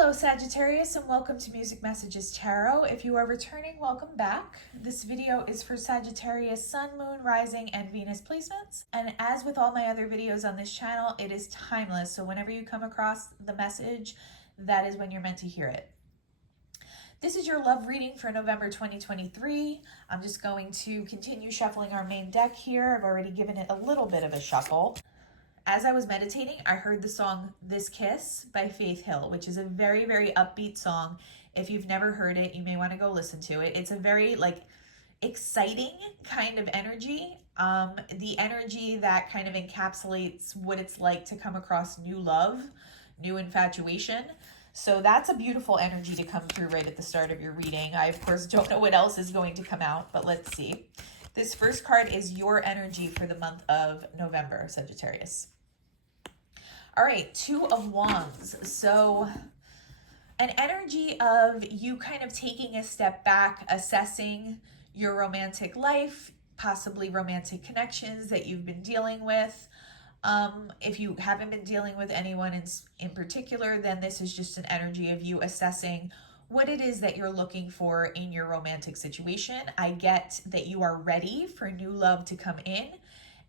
Hello Sagittarius and welcome to Music Messages Tarot. If you are returning, welcome back. This video is for Sagittarius Sun, Moon, Rising, and Venus placements. And as with all my other videos on this channel, it is timeless. So whenever you come across the message, that is when you're meant to hear it. This is your love reading for November 2023. I'm just going to continue shuffling our main deck here. I've already given it a little bit of a shuffle. As I was meditating, I heard the song This Kiss by Faith Hill, which is a very, very upbeat song. If you've never heard it, you may want to go listen to it. It's a very exciting kind of energy. The energy that kind of encapsulates what it's like to come across new love, new infatuation. So that's a beautiful energy to come through right at the start of your reading. I, of course, don't know what else is going to come out, but let's see. This first card is your energy for the month of November, Sagittarius. All right, Two of Wands. So an energy of you kind of taking a step back, assessing your romantic life, possibly romantic connections that you've been dealing with. If you haven't been dealing with anyone in particular, then this is just an energy of you assessing what it is that you're looking for in your romantic situation. I get that you are ready for new love to come in,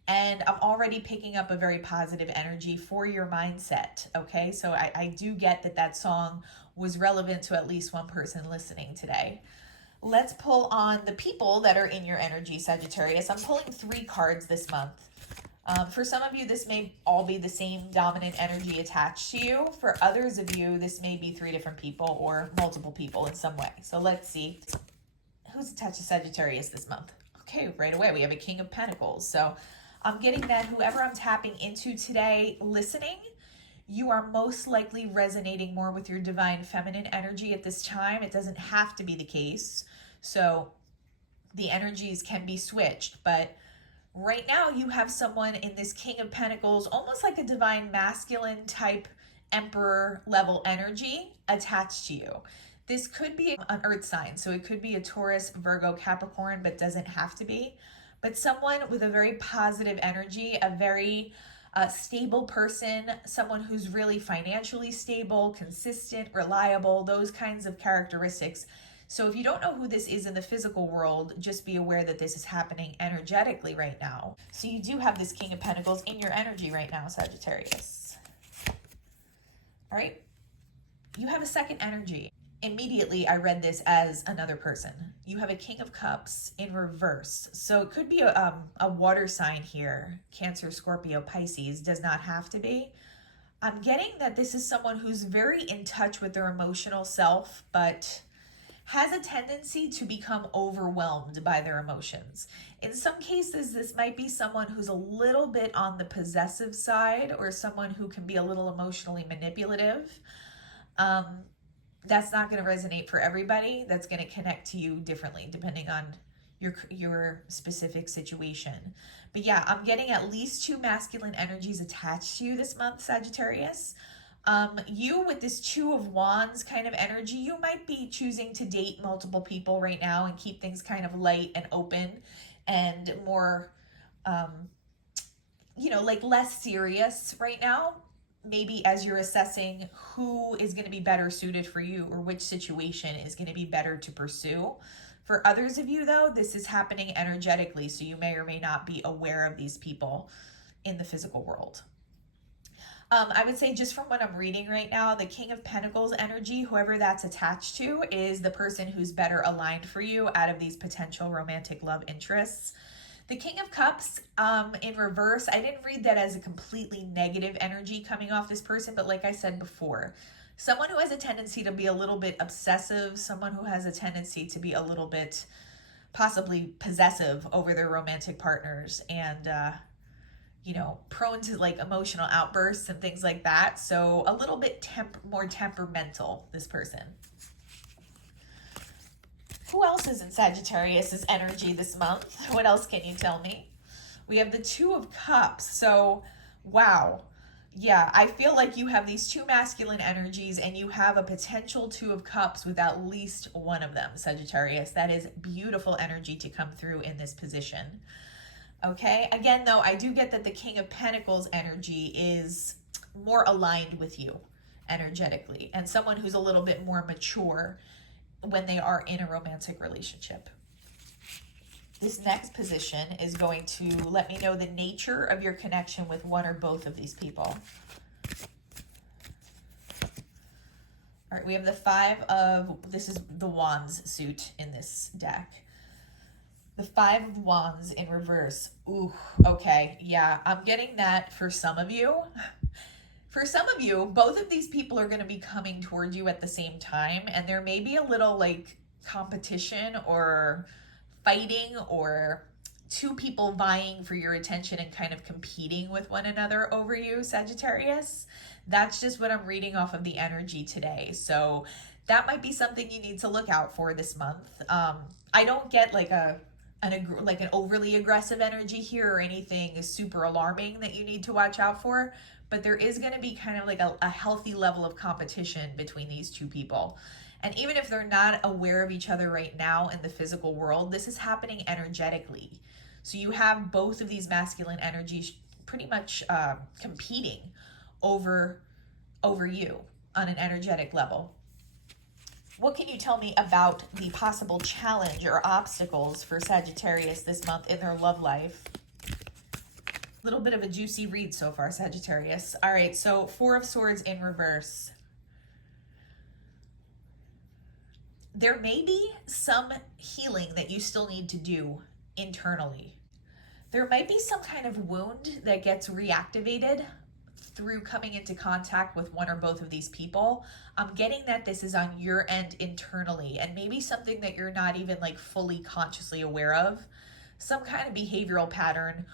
and I'm already picking up a very positive energy for your mindset, okay? So I do get that that song was relevant to at least one person listening today. Let's pull on the people that are in your energy, Sagittarius. I'm pulling 3 cards this month. For some of you, this may all be the same dominant energy attached to you. For others of you, this may be 3 different people or multiple people in some way. So let's see who's attached to Sagittarius this month. Okay, right away, we have a King of Pentacles. So I'm getting that whoever I'm tapping into today listening, you are most likely resonating more with your divine feminine energy at this time. It doesn't have to be the case. So the energies can be switched, but right now you have someone in this King of Pentacles, almost like a divine masculine type emperor level energy attached to you. This could be an earth sign, so it could be a Taurus, Virgo, Capricorn, but doesn't have to be. But someone with a very positive energy, a very stable person, someone who's really financially stable, consistent, reliable, those kinds of characteristics. So if you don't know who this is in the physical world, just be aware that this is happening energetically right now. So you do have this King of Pentacles in your energy right now, Sagittarius. All right. You have a second energy. Immediately, I read this as another person. You have a King of Cups in reverse. So it could be a water sign here. Cancer, Scorpio, Pisces. Does not have to be. I'm getting that this is someone who's very in touch with their emotional self, but has a tendency to become overwhelmed by their emotions. In some cases, this might be someone who's a little bit on the possessive side or someone who can be a little emotionally manipulative. That's not going to resonate for everybody. That's going to connect to you differently depending on your specific situation. But yeah, I'm getting at least 2 masculine energies attached to you this month, Sagittarius. You with this 2 of Wands kind of energy, you might be choosing to date multiple people right now and keep things kind of light and open and more, less serious right now. Maybe as you're assessing who is going to be better suited for you or which situation is going to be better to pursue. For others of you, though, this is happening energetically, so you may or may not be aware of these people in the physical world. I would say just from what I'm reading right now, the King of Pentacles energy, whoever that's attached to, is the person who's better aligned for you out of these potential romantic love interests. The King of Cups in reverse, I didn't read that as a completely negative energy coming off this person, but like I said before, someone who has a tendency to be a little bit obsessive, someone who has a tendency to be a little bit possibly possessive over their romantic partners and prone to emotional outbursts and things like that. So a little bit more temperamental, this person. Who else is in Sagittarius's energy this month? What else can you tell me? We have the 2 of Cups. So, wow. Yeah, I feel like you have these 2 masculine energies and you have a potential 2 of Cups with at least one of them, Sagittarius. That is beautiful energy to come through in this position. Okay, again, though, I do get that the King of Pentacles energy is more aligned with you energetically, and someone who's a little bit more mature when they are in a romantic relationship. This next position is going to let me know the nature of your connection with one or both of these people. All right, we have the this is the Wands suit in this deck. The 5 of Wands in reverse. Ooh, okay, yeah, I'm getting that for some of you. For some of you, both of these people are going to be coming toward you at the same time, and there may be a little like competition or fighting, or two people vying for your attention and kind of competing with one another over you, Sagittarius. That's just what I'm reading off of the energy today. So that might be something you need to look out for this month. I don't get like an overly aggressive energy here or anything super alarming that you need to watch out for, but there is going to be kind of like a healthy level of competition between these two people. And even if they're not aware of each other right now in the physical world, this is happening energetically. So you have both of these masculine energies pretty much competing over you on an energetic level. What can you tell me about the possible challenge or obstacles for Sagittarius this month in their love life? Little bit of a juicy read so far, Sagittarius. All right, so 4 of Swords in reverse. There may be some healing that you still need to do internally. There might be some kind of wound that gets reactivated through coming into contact with one or both of these people. I'm getting that this is on your end internally, and maybe something that you're not even like fully consciously aware of. Some kind of behavioral pattern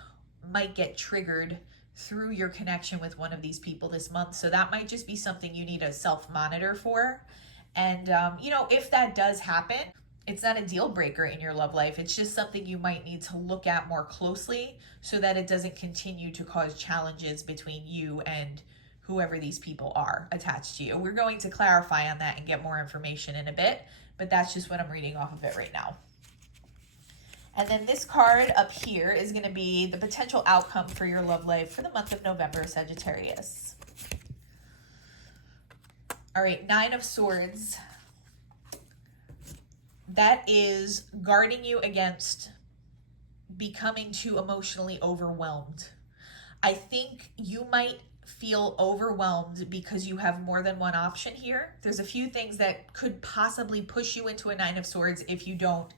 might get triggered through your connection with one of these people this month. So that might just be something you need to self-monitor for. And, if that does happen, it's not a deal breaker in your love life. It's just something you might need to look at more closely so that it doesn't continue to cause challenges between you and whoever these people are attached to you. We're going to clarify on that and get more information in a bit, but that's just what I'm reading off of it right now. And then this card up here is going to be the potential outcome for your love life for the month of November, Sagittarius. All right, 9 of Swords. That is guarding you against becoming too emotionally overwhelmed. I think you might feel overwhelmed because you have more than one option here. There's a few things that could possibly push you into a 9 of Swords if you don't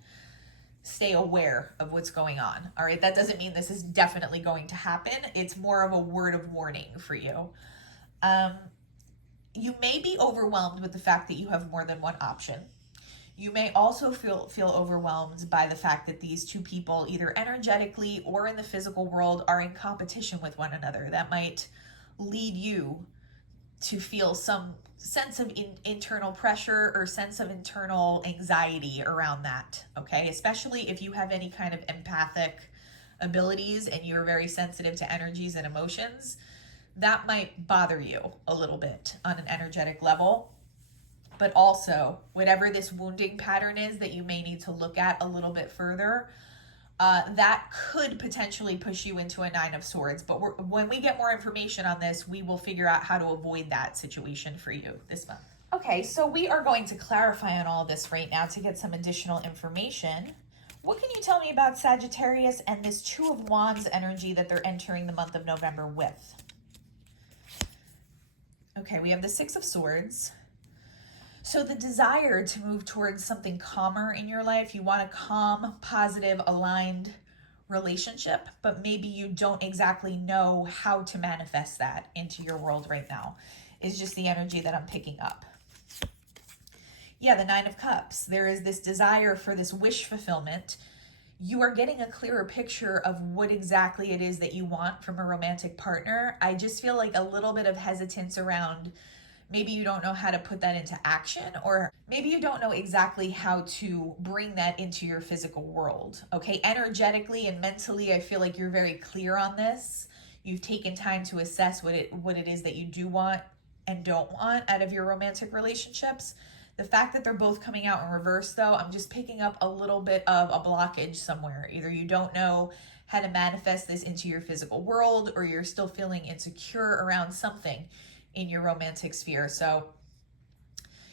stay aware of what's going on. All right, that doesn't mean this is definitely going to happen. It's more of a word of warning for you. You may be overwhelmed with the fact that you have more than one option. You may also feel overwhelmed by the fact that these two people, either energetically or in the physical world, are in competition with one another. That might lead you to feel some sense of internal pressure or sense of internal anxiety around that, okay? Especially if you have any kind of empathic abilities and you're very sensitive to energies and emotions, that might bother you a little bit on an energetic level. But also, whatever this wounding pattern is that you may need to look at a little bit further, that could potentially push you into a 9 of Swords. But when we get more information on this, we will figure out how to avoid that situation for you this month. Okay, so we are going to clarify on all this right now to get some additional information. What can you tell me about Sagittarius and this 2 of Wands energy that they're entering the month of November with? Okay, we have the 6 of Swords. So the desire to move towards something calmer in your life, you want a calm, positive, aligned relationship, but maybe you don't exactly know how to manifest that into your world right now, is just the energy that I'm picking up. Yeah, the 9 of Cups. There is this desire for this wish fulfillment. You are getting a clearer picture of what exactly it is that you want from a romantic partner. I just feel like a little bit of hesitance around maybe you don't know how to put that into action, or maybe you don't know exactly how to bring that into your physical world, okay? Energetically and mentally, I feel like you're very clear on this. You've taken time to assess what it is that you do want and don't want out of your romantic relationships. The fact that they're both coming out in reverse, though, I'm just picking up a little bit of a blockage somewhere. Either you don't know how to manifest this into your physical world, or you're still feeling insecure around something. in your romantic sphere. So,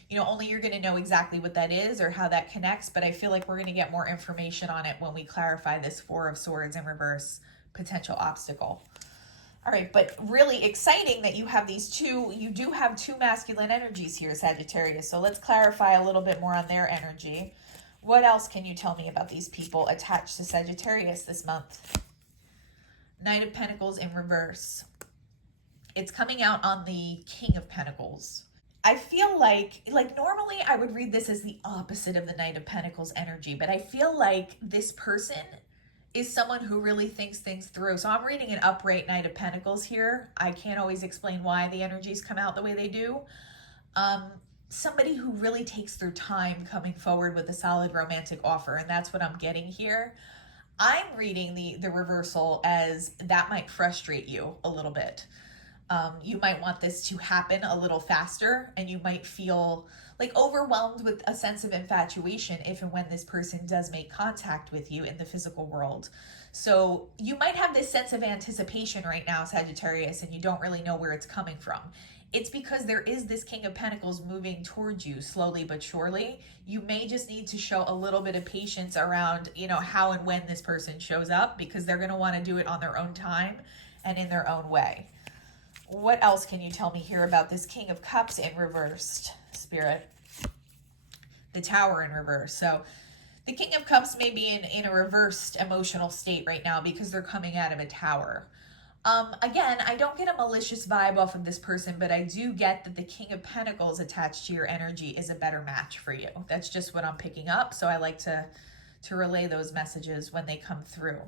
you know, only you're going to know exactly what that is or how that connects, but I feel like we're going to get more information on it when we clarify this Four of Swords in reverse potential obstacle. All right, but really exciting that you have these two, you do have two masculine energies here, Sagittarius. So let's clarify a little bit more on their energy. What else can you tell me about these people attached to Sagittarius this month? Knight of Pentacles in reverse. It's coming out on the King of Pentacles. I feel like normally I would read this as the opposite of the Knight of Pentacles energy, but I feel like this person is someone who really thinks things through. So I'm reading an upright Knight of Pentacles here. I can't always explain why the energies come out the way they do. Somebody who really takes their time coming forward with a solid romantic offer, and that's what I'm getting here. I'm reading the reversal as that might frustrate you a little bit. You might want this to happen a little faster, and you might feel like overwhelmed with a sense of infatuation if and when this person does make contact with you in the physical world. So you might have this sense of anticipation right now, Sagittarius, and you don't really know where it's coming from. It's because there is this King of Pentacles moving towards you slowly but surely. You may just need to show a little bit of patience around, you know, how and when this person shows up, because they're going to want to do it on their own time and in their own way. What else can you tell me here about this King of Cups in reversed, Spirit? The Tower in reverse. So the King of Cups may be in a reversed emotional state right now because they're coming out of a tower. Again, I don't get a malicious vibe off of this person, but I do get that the King of Pentacles attached to your energy is a better match for you. That's just what I'm picking up. So I like to relay those messages when they come through.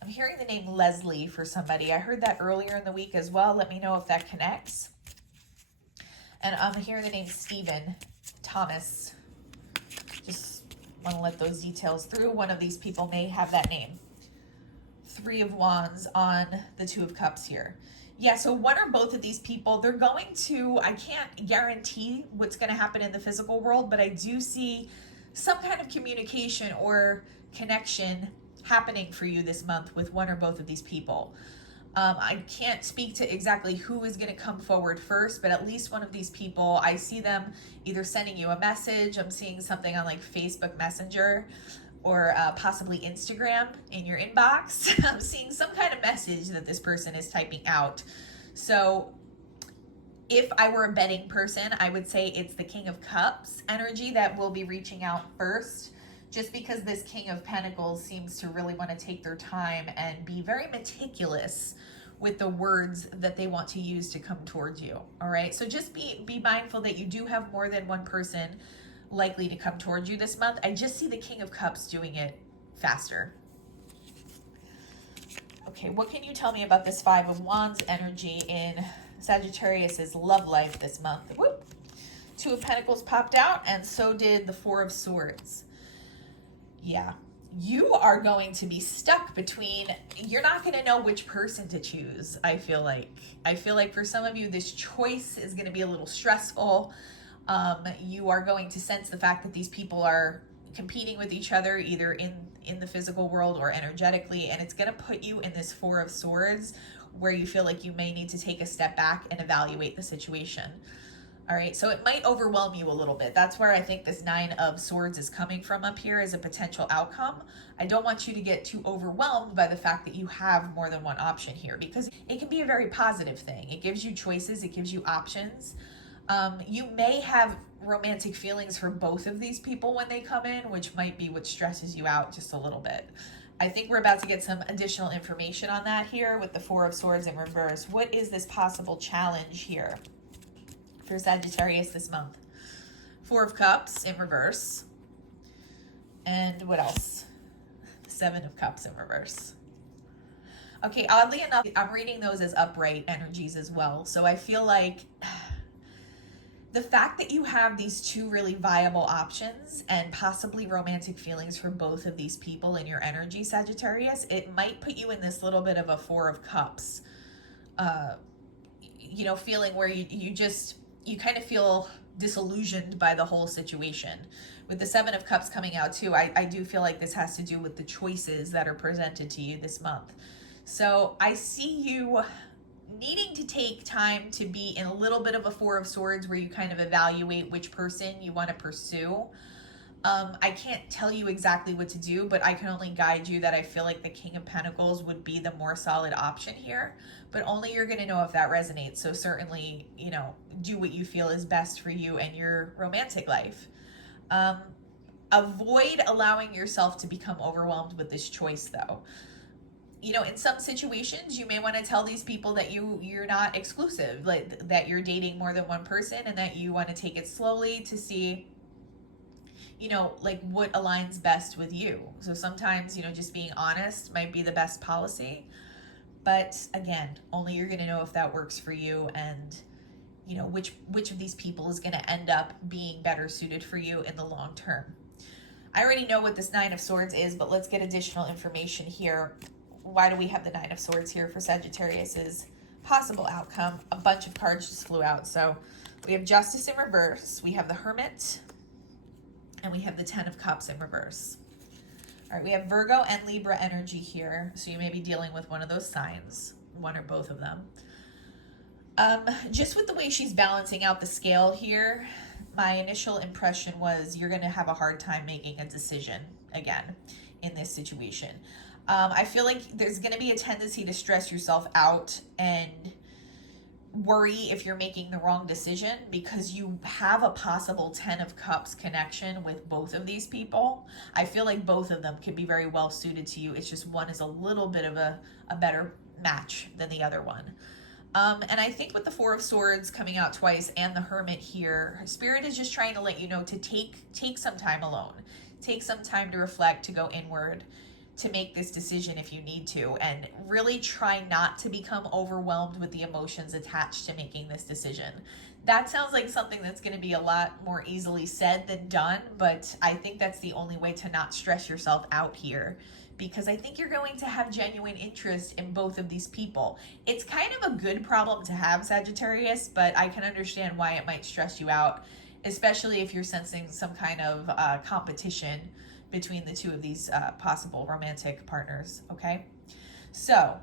I'm hearing the name Leslie for somebody. I heard that earlier in the week as well. Let me know if that connects. And I'm hearing the name Stephen Thomas. Just want to let those details through. One of these people may have that name. Three of Wands on the Two of Cups here. Yeah, so one or both of these people, they're going to, I can't guarantee what's going to happen in the physical world, but I do see some kind of communication or connection happening for you this month with one or both of these people. I can't speak to exactly who is going to come forward first, but at least one of these people, I see them either sending you a message. I'm seeing something on like Facebook Messenger or possibly Instagram in your inbox. I'm seeing some kind of message that this person is typing out. So if I were a betting person, I would say it's the King of Cups energy that will be reaching out first, just because this King of Pentacles seems to really want to take their time and be very meticulous with the words that they want to use to come towards you. All right, so just be mindful that you do have more than one person likely to come towards you this month. I just see the King of Cups doing it faster. Okay, what can you tell me about this Five of Wands energy in Sagittarius's love life this month? Whoop. Two of Pentacles popped out, and so did the Four of Swords. Yeah, you are going to be stuck between, you're not going to know which person to choose, I feel like. I feel like for some of you, this choice is going to be a little stressful. You are going to sense the fact that these people are competing with each other, either in the physical world or energetically, and it's going to put you in this Four of Swords where you feel like you may need to take a step back and evaluate the situation. All right, so it might overwhelm you a little bit. That's where I think this Nine of Swords is coming from up here as a potential outcome. I don't want you to get too overwhelmed by the fact that you have more than one option here, because it can be a very positive thing. It gives you choices, it gives you options. You may have romantic feelings for both of these people when they come in, which might be what stresses you out just a little bit. I think we're about to get some additional information on that here with the Four of Swords in reverse. What is this possible challenge here for Sagittarius this month? Four of Cups in reverse. And what else? Seven of Cups in reverse. Okay, oddly enough, I'm reading those as upright energies as well. So I feel like the fact that you have these two really viable options and possibly romantic feelings for both of these people in your energy, Sagittarius, it might put you in this little bit of a Four of Cups, feeling where you kind of feel disillusioned by the whole situation. With the Seven of Cups coming out too, I do feel like this has to do with the choices that are presented to you this month. So I see you needing to take time to be in a little bit of a Four of Swords where you kind of evaluate which person you want to pursue. I can't tell you exactly what to do, but I can only guide you that I feel like the King of Pentacles would be the more solid option here, but only you're going to know if that resonates. So certainly, you know, do what you feel is best for you and your romantic life. Avoid allowing yourself to become overwhelmed with this choice, though. You know, in some situations, you may want to tell these people that you're not exclusive, like that you're dating more than one person and that you want to take it slowly to see, you know, like what aligns best with you. So sometimes, you know, just being honest might be the best policy. But again, only you're going to know if that works for you and, you know, which of these people is going to end up being better suited for you in the long term. I already know what this Nine of Swords is, but let's get additional information here. Why do we have the Nine of Swords here for Sagittarius's possible outcome? A bunch of cards just flew out. So we have Justice in reverse, we have the Hermit, and we have the Ten of Cups in reverse. All right, we have Virgo and Libra energy here. So you may be dealing with one of those signs, one or both of them. Just with the way she's balancing out the scale here, my initial impression was you're going to have a hard time making a decision again in this situation. I feel like there's going to be a tendency to stress yourself out and worry if you're making the wrong decision because you have a possible Ten of Cups connection with both of these people. I feel like both of them could be very well suited to you. It's just one is a little bit of a better match than the other one. And I think with the Four of Swords coming out twice and the Hermit here, Spirit is just trying to let you know to take some time alone. Take some time to reflect, to go inward, to make this decision if you need to, and really try not to become overwhelmed with the emotions attached to making this decision. That sounds like something that's going to be a lot more easily said than done, but I think that's the only way to not stress yourself out here, because I think you're going to have genuine interest in both of these people. It's kind of a good problem to have, Sagittarius, but I can understand why it might stress you out, especially if you're sensing some kind of competition between the two of these possible romantic partners, okay? So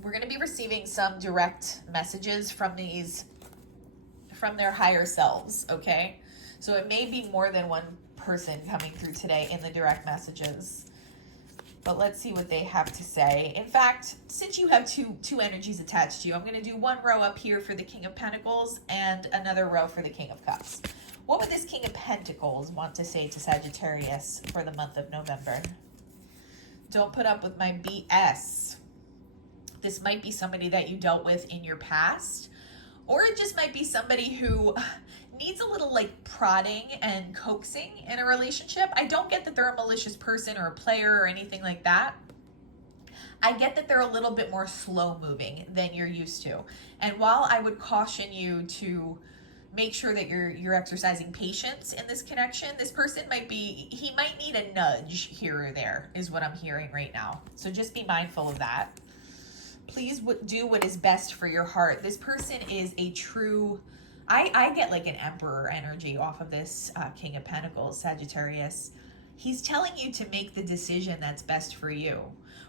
we're going to be receiving some direct messages from their higher selves, okay? So it may be more than one person coming through today in the direct messages, but let's see what they have to say. In fact, since you have two energies attached to you, I'm going to do one row up here for the King of Pentacles and another row for the King of Cups. What would this King of Pentacles want to say to Sagittarius for the month of November? Don't put up with my BS. This might be somebody that you dealt with in your past, or it just might be somebody who needs a little like prodding and coaxing in a relationship. I don't get that they're a malicious person or a player or anything like that. I get that they're a little bit more slow moving than you're used to. And while I would caution you to make sure that you're exercising patience in this connection, this person might need a nudge here or there is what I'm hearing right now. So just be mindful of that. Please do what is best for your heart. This person is a true, I get like an emperor energy off of this King of Pentacles, Sagittarius. He's telling you to make the decision that's best for you,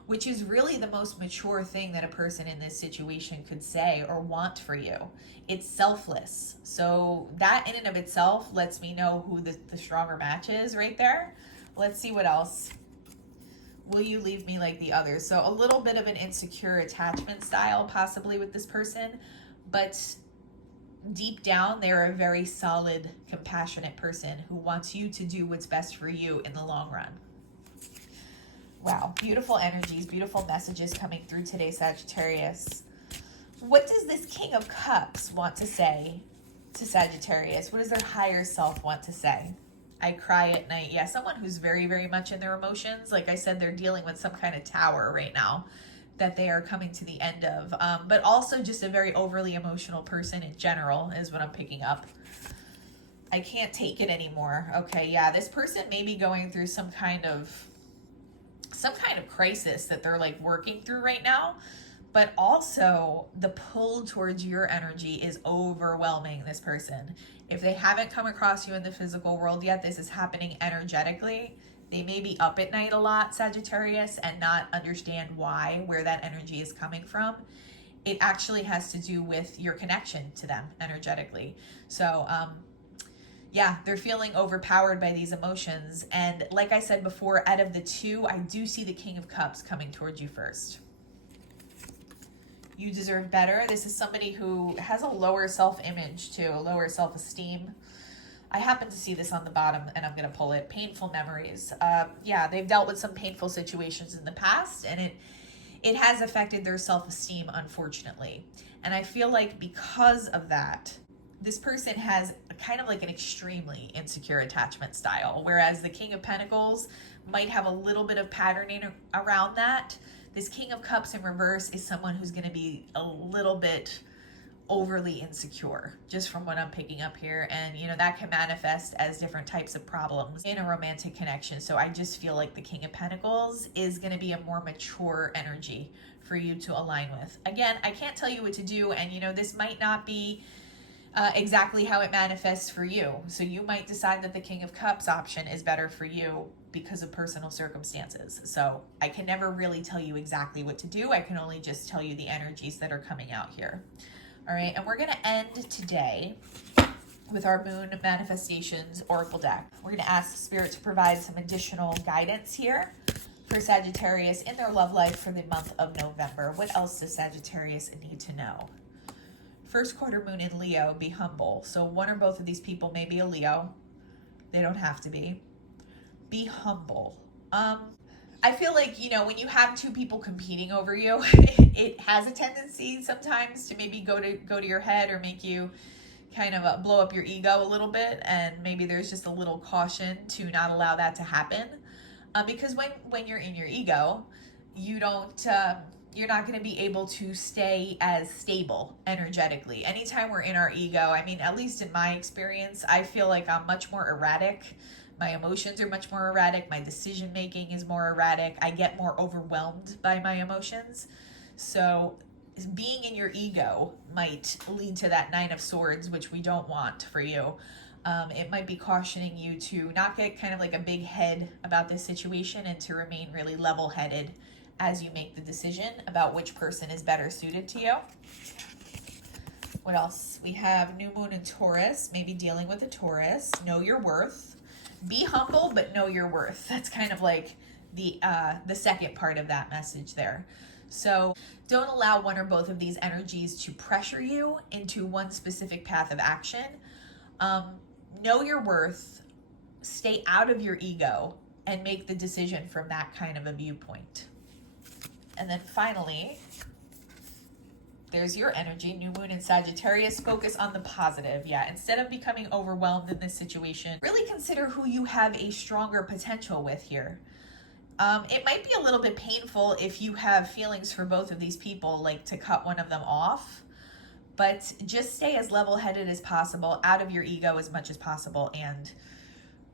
which is really the most mature thing that a person in this situation could say or want for you. It's selfless. So that in and of itself lets me know who the stronger match is right there. Let's see what else. Will you leave me like the others? So a little bit of an insecure attachment style possibly with this person, but deep down, they're a very solid, compassionate person who wants you to do what's best for you in the long run. Wow, beautiful energies, beautiful messages coming through today, Sagittarius. What does this King of Cups want to say to Sagittarius? What does their higher self want to say? I cry at night. Yeah, someone who's very, very much in their emotions. Like I said, they're dealing with some kind of tower right now that they are coming to the end of. But also just a very overly emotional person in general is what I'm picking up. I can't take it anymore. Okay, yeah, this person may be going through some kind of crisis that they're like working through right now. But also the pull towards your energy is overwhelming this person. If they haven't come across you in the physical world yet, this is happening energetically. They may be up at night a lot, Sagittarius, and not understand where that energy is coming from. it actually has to do with your connection to them energetically. So, yeah, they're feeling overpowered by these emotions. And like I said before, out of the two, I do see the King of Cups coming towards you first. You deserve better. This is somebody who has a lower self-image too, a lower self-esteem. I happen to see this on the bottom, and I'm going to pull it. Painful memories. Yeah, they've dealt with some painful situations in the past, and it has affected their self-esteem, unfortunately. And I feel like because of that, this person has kind of like an extremely insecure attachment style, whereas the King of Pentacles might have a little bit of patterning around that. This King of Cups in reverse is someone who's going to be a little bit overly insecure, just from what I'm picking up here. And, you know, that can manifest as different types of problems in a romantic connection. So I just feel like the King of Pentacles is going to be a more mature energy for you to align with. Again, I can't tell you what to do. And, you know, this might not be exactly how it manifests for you. So you might decide that the King of Cups option is better for you because of personal circumstances. So I can never really tell you exactly what to do. I can only just tell you the energies that are coming out here. All right, and we're going to end today with our Moon Manifestations Oracle deck. We're going to ask Spirit to provide some additional guidance here for Sagittarius in their love life for the month of November. What else does Sagittarius need to know? First quarter moon in Leo, be humble. So one or both of these people may be a Leo. They don't have to be. Be humble. I feel like, you know, when you have two people competing over you, it has a tendency sometimes to maybe go to your head or make you kind of blow up your ego a little bit. And maybe there's just a little caution to not allow that to happen. Because when you're in your ego, you don't... you're not going to be able to stay as stable energetically. Anytime we're in our ego, I mean, at least in my experience, I feel like I'm much more erratic. My emotions are much more erratic. My decision making is more erratic. I get more overwhelmed by my emotions. So being in your ego might lead to that Nine of Swords, which we don't want for you. It might be cautioning you to not get kind of like a big head about this situation and to remain really level-headed as you make the decision about which person is better suited to you. What else? We have new moon in Taurus, maybe dealing with a Taurus. Know your worth. Be humble, but know your worth. That's kind of like the second part of that message there. So don't allow one or both of these energies to pressure you into one specific path of action. Know your worth, stay out of your ego, and make the decision from that kind of a viewpoint. And then finally, there's your energy, new moon in Sagittarius. Focus on the positive. Yeah, instead of becoming overwhelmed in this situation, really consider who you have a stronger potential with here. It might be a little bit painful if you have feelings for both of these people, like to cut one of them off, but just stay as level-headed as possible, out of your ego as much as possible, and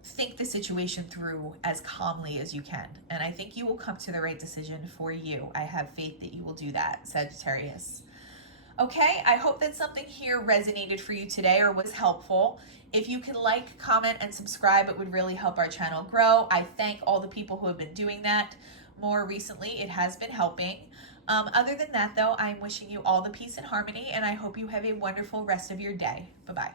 think the situation through as calmly as you can. And I think you will come to the right decision for you. I have faith that you will do that, Sagittarius. Okay, I hope that something here resonated for you today or was helpful. If you could like, comment, and subscribe, it would really help our channel grow. I thank all the people who have been doing that. More recently, it has been helping. Other than that, though, I'm wishing you all the peace and harmony, and I hope you have a wonderful rest of your day. Bye-bye.